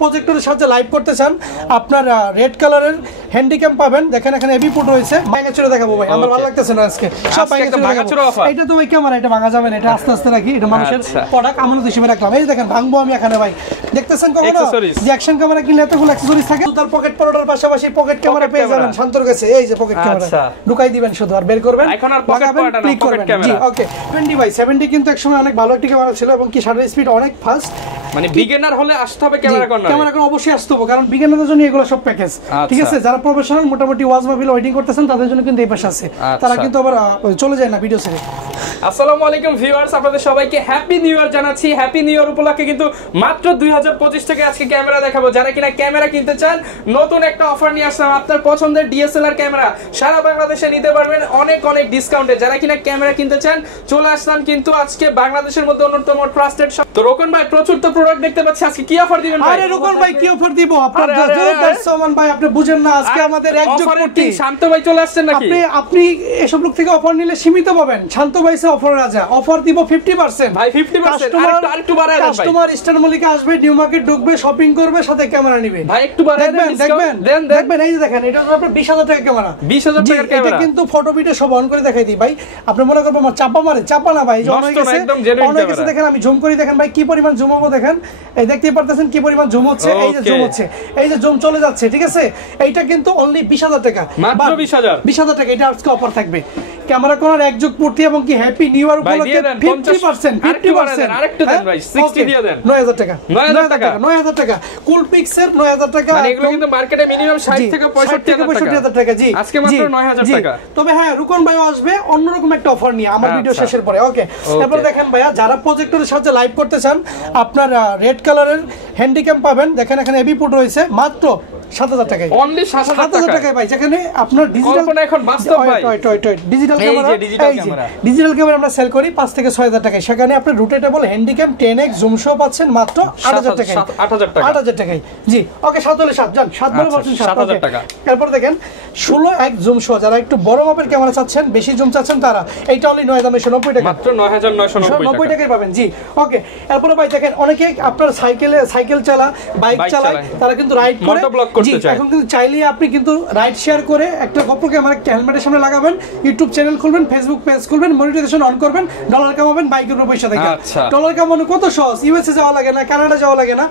প্রজেক্টরের সাহায্যে লাইভ করতে চান আপনার রেড কালারের হ্যান্ডিক্যাম পাবেন। দেখেন এখানে হেভি পুট রয়েছে, ভাঙা চুরে দেখাবো ভাই, আমার ভালো লাগতেছে না আজকে সব ভাঙা চুরে অফার। এটা তো ভাই ক্যামেরা, এটা ভাঙা যাবে না, এটা আস্তে আস্তে রাখি, এটা মানুষের প্রোডাক্ট আমানত হিসেবে রাখলাম। এই দেখেন ভাঙবো আমি এখানে ভাই, দেখতেছেন কখনো যে অ্যাকশন ক্যামেরা কিনলে এতগুলো অ্যাকসেসরিজ থাকে। তার পকেট পরোটার পাশাপাশি পকেট ক্যামেরা পেয়ে যাবেন শান্তর কাছে। এই যে পকেট ক্যামেরা ঢুকাই দিবেন শুধু, আর বের করবেন, এখন আর পকেট পরোটা না, পকেট ক্যামেরা। জি ওকে 20 বাই 70 কিন্তু একসময় অনেক ভালো একটা ক্যামেরা ছিল এবং কি শাটার স্পিড অনেক ফাস্ট। মানে বিগিনার হলে আসতে হবে ক্যামেরা কর্নারে, ক্যামেরা কর্নার অবশ্যই আসতে হবে, কারণ বিগিনারদের জন্য এগুলো সব প্যাকেজ। ঠিক আছে, যারা প্রফেশনাল মোটামুটি ওয়াজ মাহফিল ওয়েটিং করতেছেন তাদের জন্য কিন্তু এই পাশে আছে, তারা কিন্তু আবার চলে যায় না ভিডিও ছেড়ে। আসসালামু আলাইকুম ভিউয়ার্স, আপনাদের সবাইকে হ্যাপি নিউ ইয়ার জানাচ্ছি। হ্যাপি নিউ ইয়ার উপলক্ষে কিন্তু মাত্র 2025 থেকে আজকে ক্যামেরা দেখাবো। যারা কিনা ক্যামেরা কিনতে চান, নতুন একটা অফার নিয়ে আসলাম। আপনার পছন্দের ডিএসএলআর ক্যামেরা সারা বাংলাদেশে নিতে পারবেন অনেক অনেক ডিসকাউন্টে। যারা কিনা ক্যামেরা কিনতে চান চলে আসলাম কিন্তু আজকে বাংলাদেশের মধ্যে অন্যতম ট্রাস্টেড শপ। তো রোকন ভাই প্রচুর তো প্রোডাক্ট দেখতে পাচ্ছি, আজকে কি অফার দিবেন ভাই? আরে রোকন ভাই কি অফার দিব আপনার? সামান ভাই আপনি বুঝেন না, আজকে আমাদের একজন করতে শান্ত ভাই চলে আসছেন নাকি? আপনি এসব লোক থেকে অফার নিলে সীমিত পাবেন। শান্ত ভাই সে অফার রাজা, অফার দিব 50%। ভাই 50% আরেকটু বাড়ায় দেন ভাই। কাস্টমার স্টার মলিকে আসবে, নিউ মার্কেট ঢুকবে, শপিং করবে, সাথে ক্যামেরা নেবে। ভাই একটু বাড়ায় দেন, দেখবেন এই যে দেখেন, এটা আপনার 20000 টাকা ক্যামেরা, 20000 টাকার ক্যামেরা। এটা কিন্তু ফটো ভিডিও সব অন করে দেখাই দিই ভাই। আপনি মনে করবেন আমার চাপা মারে, চাপা না ভাই, অনেক কিছু দেখেন, আমি জুম করি দেখেন ভাই কি পরিমাণ জুম হবে দেখেন, এই দেখতেই পারতেছেন কি পরিমাণ জুম হচ্ছে। এই যে জুম হচ্ছে, এই যে জুম চলে যাচ্ছে, ঠিক আছে। এইটা কিন্তু অনলি 20000 টাকা, মাত্র 20000 টাকা। এটা আজকে অফার থাকবে। ক্যামেরা কোনার এক যুগ পূর্তি এবং কি হ্যাপি নিউ ইয়ার উপলক্ষে 50% আরেকটু দেন ভাই, 60 দিয়ে দেন। 9000 টাকা, 9000 টাকা কুল পিক্সেল 9000 টাকা। মানে এগুলো কিন্তু মার্কেটে মিনিমাম 60 থেকে 65000 টাকা। জি আজকে মাত্র 9000 টাকা। তবে হ্যাঁ, রুকন ভাইও আসবে অন্যরকম একটা অফার নিয়ে আমার ভিডিও শেষের পরে। ওকে, তারপর দেখেন ভাইয়া, যারা প্রজেক্টরের সাহায্যে লাইভ করতে চান আপনার রেড কালারের হ্যান্ডিক্যাম পাবেন। দেখেন এখানে হেভি পুট রয়েছে, মাত্র 7000 টাকায়, অনলি 7000 টাকায় ভাই। যেখানে আপনার ডিজিটাল এখন বাস্তব ভাই, ডিজিটাল ক্যামেরা আমরা সেল করি 5 থেকে 6000 টাকায়। সেখানে আপনি rotatable handycam 10x zoom show পাচ্ছেন মাত্র 8000 টাকায়, 8000 টাকায়। জি ওকে, 7 হলে 7 জান, 7 বলে বলছেন 7000 টাকা। তারপর দেখেন 16x জুম শো, যারা একটু বড় মাপের ক্যামেরা চাচ্ছেন, বেশি জুম চাচ্ছেন, তারা এইটা অনলি 9990 টাকা, মাত্র 9990 টাকায় পাবেন। জি ওকে, এরপরে ভাই দেখেন অনেকে আপনার সাইকেল চালা, বাইক চালায়, তারা কিন্তু রাইড করে এখন কিন্তু চাইলেই আপনি কিন্তু রাইড শেয়ার করে একটা গোপ্রো ক্যামেরা হেলমেটের সামনে লাগাবেন, ইউটিউব চ্যানেল খুলবেন, ফেসবুক পেজ খুলবেন, মনিটাইজেশন অন করবেন, ডলার কামাবেন বাইকের উপর পয়সা থেকে। ডলার কামানো কত সহজ, ইউএসএ যাওয়া লাগে না, কানাডা যাওয়া লাগে না,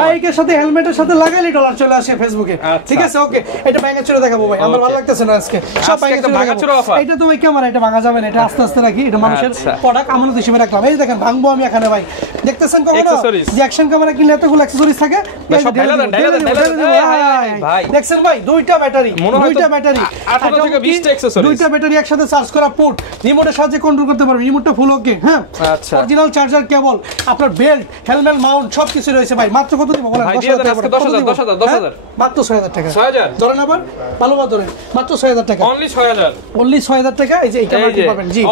বাইকের সাথে হেলমেটের সাথে লাগাইলে ডলার চলে আসে ফেসবুকে। ঠিক আছে ওকে, এটা ভাঙা চুরে দেখাবো ভাই, আমার ভালো লাগতেছে না আজকে সব ভাঙা চুরে অফার। এটা তো ভাই ক্যামেরা, এটা ভাঙা যাবে না, এটা আস্তে আস্তে রাখি, এটা মানুষের প্রোডাক্ট আমানত হিসেবে রাখলাম। এই দেখেন ভাঙবো আমি এখানে ভাই, দেখতেছেন কখনো যে অ্যাকশন ক্যামেরা কিনলে এতগুলো অ্যাকসেসরিজ থাকে। দেখছেন ভাই দুইটা ব্যাটারি, 18 থেকে 20 টা অ্যাকসেসরিজ, দুইটা ব্যাটারি একসাথে চার্জ করা পোর্ট, রিমোটের সাহায্যে কন্ট্রোল করতে পারবেন, রিমোটটা ফুল ওকে। হ্যাঁ আচ্ছা, অরিজিনাল চার্জার কেবল, আপনার বেল্ট, হেলমেট মাউন্ট সবকিছু রয়েছে ভাই। মাত্র কত দিব বলেন? 10000 মাত্র 6000 টাকা। 6000 ধরেন আবার ভালো মত ধরেন, মাত্র 6000 টাকা, অনলি 6000 টাকা। এই যে এটা আপনি পাবেন। জি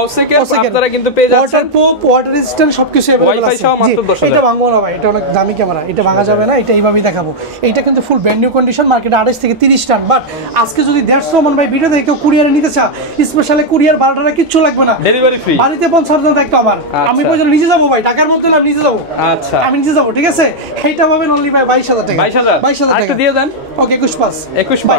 আপনারা কিন্তু পেয়ে যাচ্ছেন ওয়াটারপ্রুফ, ওয়াটার রেজিস্ট্যান্ট সবকিছু अवेलेबल আছে। মাত্র 10000। এটা ভাঙবো না ভাই, এটা অনেক দামি ক্যামেরা, এটা ভাঙা যাবে না, এটা এইভাবেই দেখাবো। এটা কিন্তু ফুল ব্র্যান্ড নিউ কন্ডিশন, মার্কেটে 28 থেকে 30 টান। বাট আজকে যদি 150 মান ভাই ভিডিও দেখে কেউ কুরিয়ারে নিতে চায়, স্পেশালি কুরিয়ার ভাড়াটা কিচ্ছু লাগবে না, ডেলিভারি ফ্রি, বাড়িতে 50,000 টাকা আমার, আমি পয়সা নিজে যাব ভাই, টাকার মধ্যে আমি নিজে যাব। আচ্ছা, আমি নিজে যাব, ঠিক আছে। এইটা পাবেন অনলি ভাই 22000 টাকা, 22000 টাকা। আরেকটু দিয়ে দেন। ওকে 21 ভাই,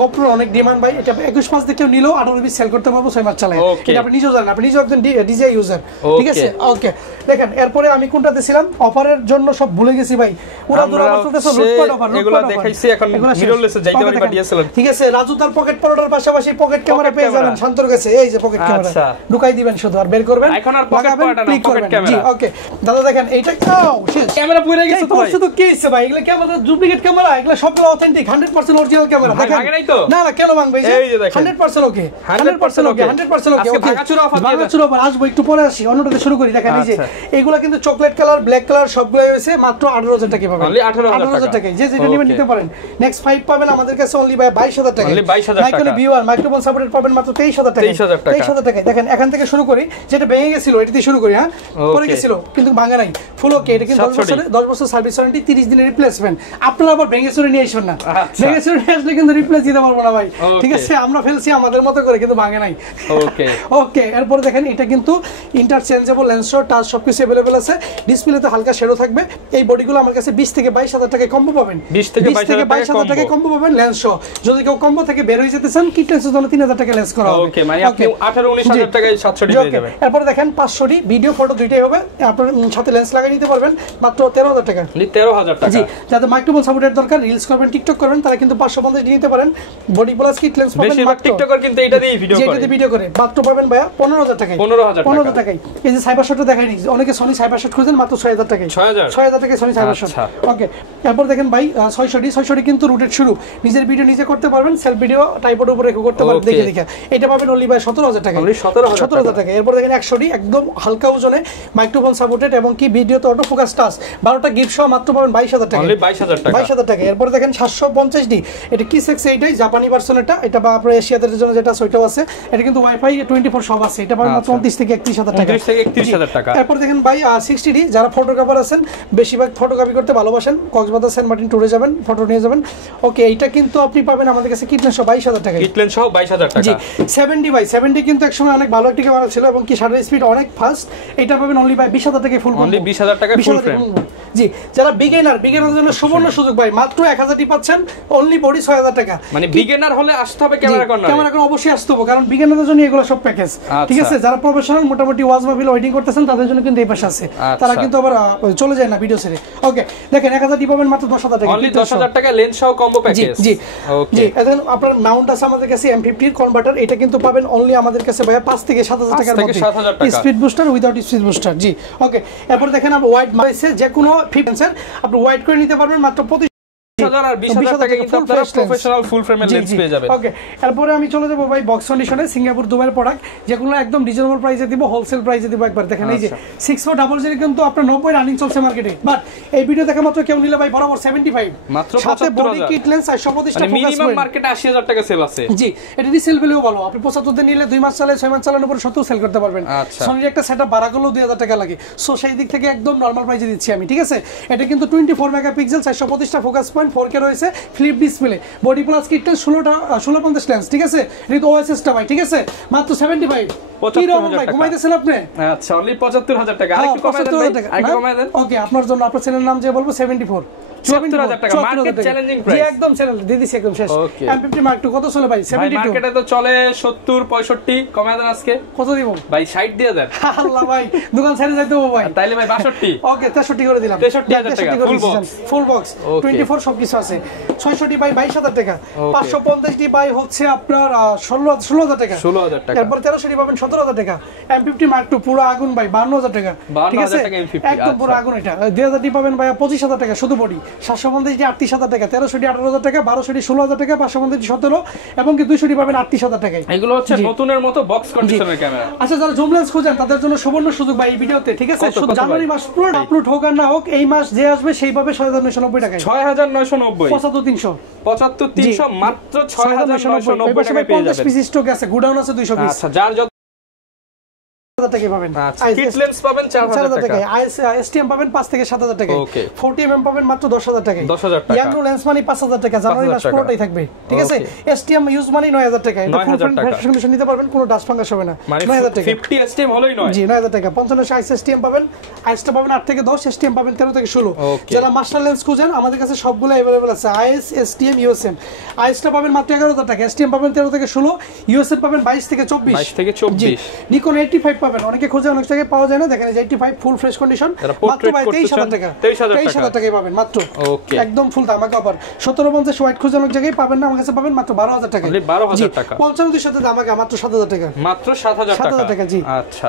গোপ্রো অনেক ডিমান্ড ভাই, এটা 21 দেখেও নিলেও 18 পিস সেল করতে পারবো 6 মাস চালায়। এটা আপনি নিজেও জানেন, আপনি নিজেও একজন ডিজে ইউজার, ঠিক আছে। ওকে দেখেন, এরপরে আমি কোনটাতে ছিলাম, অফারের জন্য সব ভুলে গেছি ভাই। পুরো দূর অফার চলতেছে, লুটপাট অফার, এগুলো দেখাইছি, এখন মিররলেসে যাইতে পারি ডিএসএলআর। ঠিক আছে, রাজু তার পকেট পরোটার পাশাপাশি পকেট ক্যামেরা পেয়ে যাবেন শান্তর কাছে। এই যে পকেট ক্যামেরা ঢুকাই দিবেন শুধু, আর বের করবেন, এখন আর পকেট পরোটা না, পকেট ক্যামেরা। জি ওকে দাদা দেখেন, এইটা ক্যামেরা পুরো গেছে তো ভাই, শুধু কি হইছে ভাই? এগুলা ক্যামেরা ডুপ্লিকেট ক্যামেরা, এগুলা সবগুলো অথেন্টিক 100% অরিজিনাল ক্যামেরা। দেখেন ভাঙে নাই তো? না না, কেন ভাঙবে? এই যে দেখেন 100% ওকে, 100% ওকে, 100% ওকে। আজকে ভাঙা চুরা অফার দিয়ে দেন, ভাঙা চুরা অফার আসবো একটু পরে, আসি অন্যটাতে শুরু করি। দেখেন এই যে এগুলা কিন্তু চকলেট কালার, ব্ল্যাক কালার সবগুলাই হইছে মাত্র 18000 টাকা পাবেন, অনলি 18000 টাকা। যে যেটা নেবেন নিতে পারেন। নেক্সট 5 পাবেন আমাদের কাছে অনলি ভাই 22000 টাকা, অনলি 22000 টাকা। মাইক্রো ভিউয়ার, মাইক্রোফোন সাপোর্টেড পাবেন মাত্র 23000 টাকা, 23000 টাকা। দেখেন এখান থেকে শুরু করি, যেটা ভেঙে গেছিল এটা দিয়ে শুরু করি। হ্যাঁ পড়ে গেছিল কিন্তু ভাঙা নাই, ফুল ওকে। এটা কিন্তু 10 বছর সার্ভিস ওয়ারেন্টি, 30 দিনের রিপ্লেসমেন্ট। আপনারা আবার ভেঙে চুরে নিয়ে আসবেন না, ভেঙে চুরে নিয়ে আসলে কিন্তু রিপ্লেস দিতে পারবো না ভাই, ঠিক আছে। আমরা ফেলছি আমাদের মতো করে, কিন্তু ভাঙে নাই। ওকে ওকে, এরপর দেখেন এটা কিন্তু ইন্টারচেঞ্জেবল লেন্স টাচ সবকিছু अवेलेबल আছে। ডিসপ্লেতে হালকা শেডো থাকবে। এই বডিগুলো আমার কাছে 20 থেকে 22000 টাকায় কম্বো পাবেন। 20 থেকে 22000 টাকায় কম্বো পাবেন লেন্স সহ। যদি কেউ কম্বো থেকে বের হয়ে যেতে চান কিট লেন্সের জন্য 3000 টাকা লেন্স করা হবে। ওকে, মানে আপনি 18-19000 টাকায় 700 পেয়ে যাবেন। এরপর দেখেন 500 ভিডিও ফটো দুইটাই হবে। আপনার সাথে লেন্স লাগিয়ে নিতে পারবেন মাত্র 13000 টাকা। 13000 টাকা। জি, যাদের মাইক্রোফোন সাপোর্টের দরকার, রিলস করবেন, টিকটক করবেন, তারা কিন্তু 550 নিতে পারেন। বডি প্লাস কিট লেন্স পাবেন বেশিরভাগ টিকটকার কিন্তু এটা দিয়ে ভিডিও করে। যেটা দিয়ে ভিডিও করে মাত্র পাবেন ভাইয়া 15000 টাকায়। 15000 টাকায়। এই যে সাইবার শটটা দেখাই নিছি, অনেকে সনি সাইবার শট খুঁজেন মাত্র 6000 টাকায়। 6000 টাকায় সনি সাইবার শট। ওকে, এরপর দেখেন ভাই 660 কিন্তু রুটেড শুরু। নিজের ভিডিও নিজে করতে পারবেন, সেলফ ভিডিও টাইপডের উপরে রেকর্ড করতে পারবেন দেখে দেখে। এটা পাবেন অনলি ভাই 17000 টাকায়। 17000 টাকা। এরপর দেখেন 100 একদম হালকা ওজনে মাইক্রোফোন সাপোর্টেড এবং কি ভিডিওতে অটো ফোকাস টাচ 12টা গিফট সহ মাত্র পাবেন 22000 টাকা। অনলি 22000 টাকা। 22000 টাকা। এরপর দেখেন 750D, এটা কি সেক্স এইটাই জাপানি ভার্সন। এটা বা আপনার এশিয়াদের জন্য যেটা ওইটাও আছে। এটা কিন্তু ওয়াইফাই 24 সব আছে। এটা পাবেন মাত্র 29 থেকে 31000 টাকা। 29 থেকে 31000 টাকা। এরপর দেখেন ভাই 60D, যারা ফটোগ্রাফার আছেন, বেশিরভাগ ফটোগ্রাফি করতে ভালোবাসেন, কক্সবাজার সেন্ট মার্টিন ট্যুরে যাবেন, ফটো নিয়ে যাবেন। ওকে, এটা কিন্তু আপনি পাবেন আমাদের কাছে কিট লেন্স সহ 22000 টাকা। কিট লেন্স সহ 22000 টাকা। জি, 70 ভাই 70 কিন্তু একসময় অনেক ভালো একটা ক্যামেরা ছিল এবং কি শাটার স্পিড অনেক ফাস্ট। এটা পাবেন অনলি ভাই 20000 টাকায় ফুল। অনলি 20000 টাকায় ফুল ফ্রেম। জি, যারা বিগিনার জন্য সুবর্ণ সুযোগ ভাই, মাত্র 1000টি পাচ্ছেন, অনলি বডি 6000 টাকা। মানে বিগিনার হলে আসতে হবে ক্যামেরা কর্নারে। ক্যামেরা কর্নারে অবশ্যই আসতে হবে, কারণ বিগিনারদের জন্য এগুলো সব প্যাকেজ। ঠিক আছে, যারা প্রফেশনাল মোটামুটি ওয়াজ মাহফিল ওয়েডিং করতেছেন তাদের জন্য কিন্তু এই পাশে আছে। তারা কিন্তু আবার চলে যায় না ভিডিও ছেড়ে। ওকে, দেখেন 1000টি পাবেন মাত্র 10000 টাকা। অনলি 10000 টাকা লেন্স সহ কম্বো প্যাকেজ। জি ওকে। জি, এখন আপনার মাউন্ট আছে আমাদের কাছে M50 এর কনভার্টার। এটা কিন্তু পাবেন অনলি আমাদের কাছে ভাই 5 থেকে 7000 টাকার মধ্যে। Speed booster without speed booster. জি, ওকে। এরপর দেখেন আপনি ওয়াইড মাইসে যে কোনো ফিটেন্সের আপনি ওয়াইড করে নিতে পারবেন মাত্র 20000 আর 20000 টাকা কিন্তু আপনারা প্রফেশনাল ফুল ফ্রেমের লেন্স পেয়ে যাবেন। ওকে, এরপরে আমি চলে যাব ভাই বক্স কন্ডিশনে সিঙ্গাপুর দুবাইয়ের প্রোডাক্ট, যেগুলো একদম রিজনেবল প্রাইসে দিব, হোলসেল প্রাইসে দিব একবার। দেখেন এই যে 6400 কিন্তু আপনার 90 রানিং চলছে মার্কেটে, বাট এই ভিডিও দেখা মাত্র কেউ নিলে ভাই বরাবর 75 মাত্র 75000 বডি কিট লেন্স 425 টাকা। মিনিমাম মার্কেটে 80000 টাকা সেল আছে। জি, এটা রিসেল ভ্যালু ভালো। আপনি 75 দিন নিলে 2 মাস চালালে 6 মাস চালানোর পর 70 সেল করতে পারবেন। সনির একটা সেটআপ ভাড়া করলেও 2000 টাকা লাগে। সো সেই দিক থেকে একদম নরমাল প্রাইসে দিচ্ছি আমি। ঠিক আছে, এটা কিন্তু 24 মেগাপিক্সেল 425 টা ফোকাস পয়েন্ট 4K রয়েছে, ফ্লিপ ডিসপ্লে, বডি প্লাস কিটটা 1650 লেন্স। ঠিক আছে, এটা ওএসএস টা ভাই। ঠিক আছে, মাত্র 75। কি রকম ভাই ঘুমাইতেছেন আপনি? আচ্ছা, অনলি 75000 টাকা। আরেকটু কমায় দেন ভাই, আরেকটু কমায় দেন। ওকে, আপনার জন্য আপনার চ্যানেলের নাম যে বলবো 74 74000 টাকা মার্কেট চ্যালেঞ্জিং প্রাইস। জি, একদম চ্যানেল দিদিছি একদম শেষ। M50 Mark II কত চলে ভাই? 72 মার্কেটে তো চলে 70 65। কমায় দেন আজকে। কত দিব ভাই? 60 দিয়ে দেন। আল্লাহ ভাই, দোকান ছেড়ে যাইতে হবে ভাই। তাইলে ভাই 62। ওকে, 63 করে দিলাম। 63000 টাকা ফুল বক্স 24 সব কিছু আছে। 660 বাই 22000 টাকা। 550 বাই হচ্ছে আপনার 16000 টাকা। 16000 টাকা। এরপর 1300 পাবেন 17000 টাকা। M50 Mark II পুরো আগুন ভাই 52000 টাকা। ঠিক আছে, একদম পুরো আগুন। এটা 2000 পাবেন ভাই 25000 টাকা শুধু বডি। 750 38000 টাকা, 1300 18000 টাকা, 1200 16000 টাকা, 550 17 এবং কি 200 পাবেন 38000 টাকায়। এগুলো হচ্ছে নতুনের মতো বক্স কন্ডিশনের ক্যামেরা। আচ্ছা, যারা জুম লেন্স খোঁজেন তাদের জন্য সুবর্ণ সুযোগ ভাই এই ভিডিওতে। ঠিক আছে, শুধু জানুয়ারি মাস পুরো আপলোড হোক আর না হোক, এই মাস যে আসবে সেইভাবে 6990 টাকায়। 6990 75300 75300 মাত্র 6990 টাকায় পেয়ে যাবেন। 50 পিস স্টক আছে, গুডাউন আছে 200 পিস। আচ্ছা, যার যত টাকা পাবেন। কিট লেন্স পাবেন 4000 টাকা। এসটিএম পাবেন 5 থেকে 7000 টাকা। ওকে, 40mm পাবেন মাত্র 10000 টাকা। 10000 টাকা। ইয়াংরো লেন্স মানে 5000 টাকা, জানুয়ারি মাস পুরোটাই থাকবে। ঠিক আছে, এসটিএম ইউজ মানে 9000 টাকা। এটা ফুল ফ্রেম নিতে পারবেন, কোনো ডাস্ট ফাঙ্গাস হবে না। 9000 টাকা। 50 এসটিএম হলোই নয়। জি, 9000 টাকা। 55 আইএস এসটিএম পাবেন, আইএসটা পাবেন 8 থেকে 10, এসটিএম পাবেন 13 থেকে 16। যারা মাস্টার লেন্স খুঁজেন আমাদের কাছে সবগুলো अवेलेबल আছে, আইএস, এসটিএম, ইউএসএম। আইএসটা পাবেন মাত্র 11000 টাকা, এসটিএম পাবেন 13 থেকে 16, ইউএসএম পাবেন 22 থেকে 24। 22 থেকে 24। নিকন 85 পাবেন, অনেকে খোঁজে অনেক জায়গায় পাওয়া যায় না। দেখেন এই যে 85 ফুল ফ্রেশ কন্ডিশন মাত্র 23000 টাকা। 23000 টাকায় পাবেন মাত্র। ওকে, একদম ফুল দামাকা অফার। 1750 হোয়াইট খোঁজে অনেক জায়গায় পাবেন না, আমার কাছে পাবেন মাত্র 12000 টাকা। 12000 টাকা। 55 এর সাথে দামাকা মাত্র 7000 টাকা। মাত্র 7000 টাকা। জি, আচ্ছা,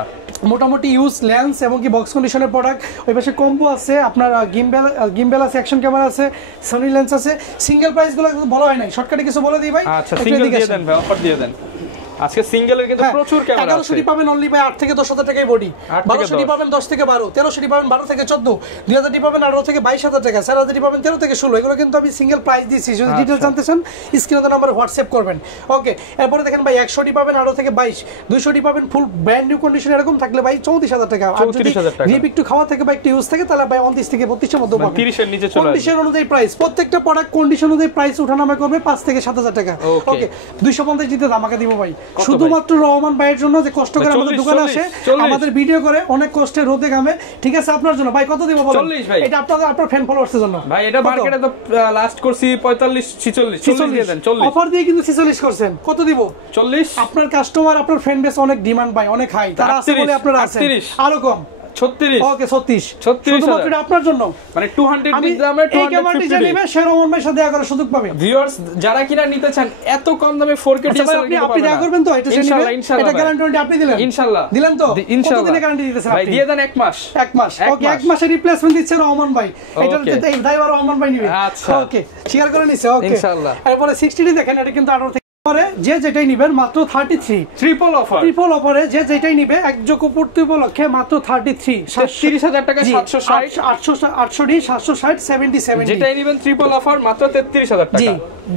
মোটামুটি ইউজ লেন্স এবং কি বক্স কন্ডিশনের প্রোডাক্ট। ওই পাশে কম্বো আছে, আপনার গিম্বেল আছে, অ্যাকশন ক্যামেরা আছে, সনি লেন্স আছে। সিঙ্গেল প্রাইস গুলো বলা হয় নাই, শর্টকাটে কিছু বলে দিই ভাই। আচ্ছা, সিঙ্গেল দিয়ে দেন ভাই, অফার দিয়ে দেন। আজকে সিঙ্গেলের কিন্তু প্রচুর ক্যামেরা আছে। 1100 পাবেন অনলি ভাই 8 থেকে 10000 টাকায় বডি। 1200 পাবেন 10 থেকে 12, 1300 পাবেন 12 থেকে 14, 2000 পাবেন 18 থেকে 22000 টাকা, 4000 পাবেন 13 থেকে 16। এগুলো কিন্তু আমি সিঙ্গেল প্রাইস দিয়েছি। যদি ডিটেইলস জানতে চান স্ক্রিনে দেওয়া নম্বরে হোয়াটসঅ্যাপ করবেন। ওকে, এরপরে দেখেন ভাই 100 পাবেন 18 থেকে 22, 200 পাবেন ফুল ব্র্যান্ড নিউ কন্ডিশন। এরকম থাকলে ভাই 34000 টাকা। আর যদি রিপ একটু খাওয়া থেকে বা একটু ইউজ থাকে তাহলে ভাই 29 থেকে 32 এর মধ্যে পাবেন। 30 এর নিচে চলে আসবে। কন্ডিশন অনুযায়ী প্রাইস, প্রত্যেকটা প্রোডাক্ট কন্ডিশন অনুযায়ী প্রাইস ওঠানামা করবে 5 থেকে 7000 টাকা। ওকে, 250 দিতে আমাকে দিব ভাই। শুধুমাত্র রহমান ভাইয়ের জন্য যে কষ্ট করে আমাদের দোকানে আসে, আমাদের ভিডিও করে অনেক কষ্টে রোদে ঘামে, ঠিক আছে আপনার জন্য ভাই কত দিব বলেন? 40 ভাই। এটা আপনার ফ্যান ফলোয়ার্সের জন্য ভাই, এটা মার্কেটে তো লাস্ট করছি 45 46 দিয়ে দেন। 40 অফার দিয়ে কিন্তু 46 করছেন, কত দিব? 40। আপনার কাস্টমার, আপনার ফ্যান বেস অনেক ডিমান্ড ভাই, অনেক হাই, তারা আছে বলে আপনারা আছেন। আরো কম 36। ওকে 36 শুধুমাত্র এটা আপনার জন্য, মানে 200 দিন দামে 250 নেবে সে রহমান ভাইয়ের সাথে দেয়া করার সুযোগ পাবে। ভিউয়ার্স যারা কিনা নিতে চান এত কম দামে 4K ডিএসএলআর নিতে আপনি দেয়া করবেন তো? এটা ইনশাআল্লাহ এটা গ্যারান্টি আপনি দিলেন? ইনশাআল্লাহ দিলেন তো? ইনশাআল্লাহ। কতদিনের গ্যারান্টি দিতেছেন ভাই? আপনি? দিয়ে দেন 1 মাস। 1 মাস। ওকে 1 মাসের রিপ্লেসমেন্ট দিচ্ছে রহমান ভাই। এটা এই ড্রাইভার রহমান ভাই নিবে। আচ্ছা ওকে শেয়ার করে নিছে। ওকে ইনশাআল্লাহ। এরপরে 60 দেখেন, এটা কিন্তু 18 পরে যে যেটাই নিবেন মাত্র 33 ট্রিপল অফারে যে যেটাই নিবে একযোগ্য পূর্তি উপলক্ষে মাত্র 33 37000 টাকা 760 860 760 70 যেটাই নিবেন ট্রিপল অফার মাত্র 33000 টাকা। জি,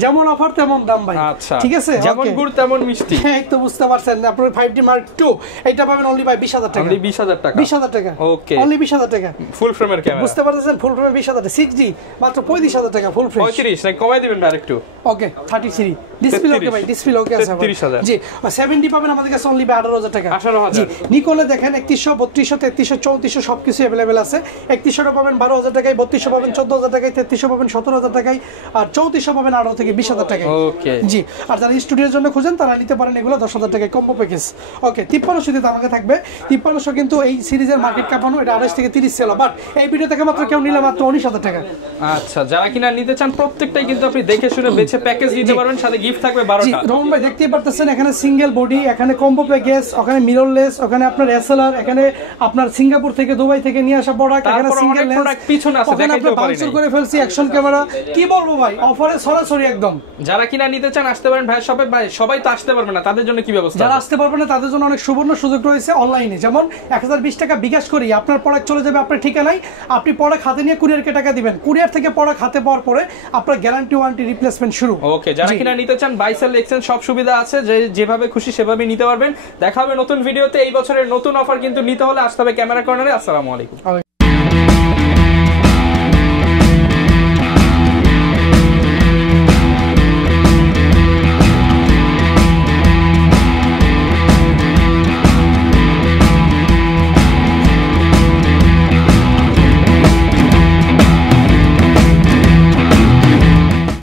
যেমন অফার তেমন দাম ভাই। আচ্ছা ঠিক আছে, যেমন গুড় তেমন মিষ্টি। হ্যাঁ তো বুঝতে পারছেন। আপনার 5D Mark II এটা পাবেন অনলি ভাই 20000 টাকা। অনলি 20000 টাকা। 20000 টাকা। ওকে অনলি 20000 টাকা ফুল ফ্রেমের ক্যামেরা। বুঝতে পারতেছেন, ফুল ফ্রেমে 20000 টাকা। 6D মাত্র 35000 টাকা ফুল ফ্রেম। 35 না কমাই দিবেন আরেকটু। ওকে 33 ডিসপ্লে ওকে ভাই, ডিসপ্লে ওকে আছে 33000। জি 70 পাবেন আমাদের কাছে অনলি 18000 টাকা। 18000। জি নিকোলে দেখেন 3100 3200 3300 3400 সবকিছু अवेलेबल আছে। 3100 পাবেন 12000 টাকায়, 3200 পাবেন 14000 টাকায়, 3300 পাবেন 17000 টাকায়, আর 3400 পাবেন 18 থেকে 20000 টাকায়। ওকে জি আর যারা স্টুডিওর জন্য খুঁজেন তারা নিতে পারেন এগুলো 10000 টাকায় কম্বো প্যাকেজ। ওকে 5300 দিতে আমাকে থাকবে। 5300 কিন্তু এই সিরিজের মার্কেট কাপানো, এটা 28 থেকে 30 সেল, বাট এই ভিডিও থেকে মাত্র কেউ নিলে মাত্র 19000 টাকা। আচ্ছা যারা কিনা নিতে চান প্রত্যেকটাই কিন্তু আপনি দেখে শুনে বেছে প্যাকেজ নিতে পারবেন, সাথে গিফট থাকবে 12টা। রহমান ভাই দেখতেই পারতেছেন এখানে সিঙ্গেল বডি, এখানে কম্বো প্যাকেজ, ওখানে মিররলেস, ওখানে আপনার এসএলআর, এখানে আপনার সিঙ্গাপুর থেকে দুবাই থেকে নিয়ে আসা প্রোডাক্ট, এখানে সিঙ্গেল লেন্স প্রোডাক্ট পিছনে আছে দেখাইতেও পারি না। করে ফেলছি অ্যাকশন ক্যামেরা, কি বলবো ভাই অফারে সরাসরি একদম। যারা কিনা নিতে চান আসতে পারেন ভাই শপে। ভাই সবাই তো আসতে পারবে না, তাদের জন্য কি ব্যবস্থা? যারা আসতে পারবে না তাদের জন্য অনেক সুবর্ণ সুযোগ রয়েছে অনলাইনে, যেমন 1020 টাকা বিকাশ করি আপনার প্রোডাক্ট চলে যাবে আপনার ঠিকানায়, আপনি প্রোডাক্ট হাতে নিয়ে কুরিয়ারকে টাকা দিবেন, কুরিয়ার থেকে প্রোডাক্ট হাতে পাওয়ার পরে আপনার গ্যারান্টি ওয়ারেন্টি রিপ্লেসমেন্ট শুরু। ওকে যারা কিনা নিতে চান বাই সেল এক্সচেঞ্জ সব সুবিধা আছে, যেভাবে খুশি সেভাবে নিতে পারবেন। দেখা হবে নতুন ভিডিওতে। এই বছরের নতুন অফার কিন্তু নিতে হলে আসতে হবে ক্যামেরা কর্নারে। আসসালামু আলাইকুম।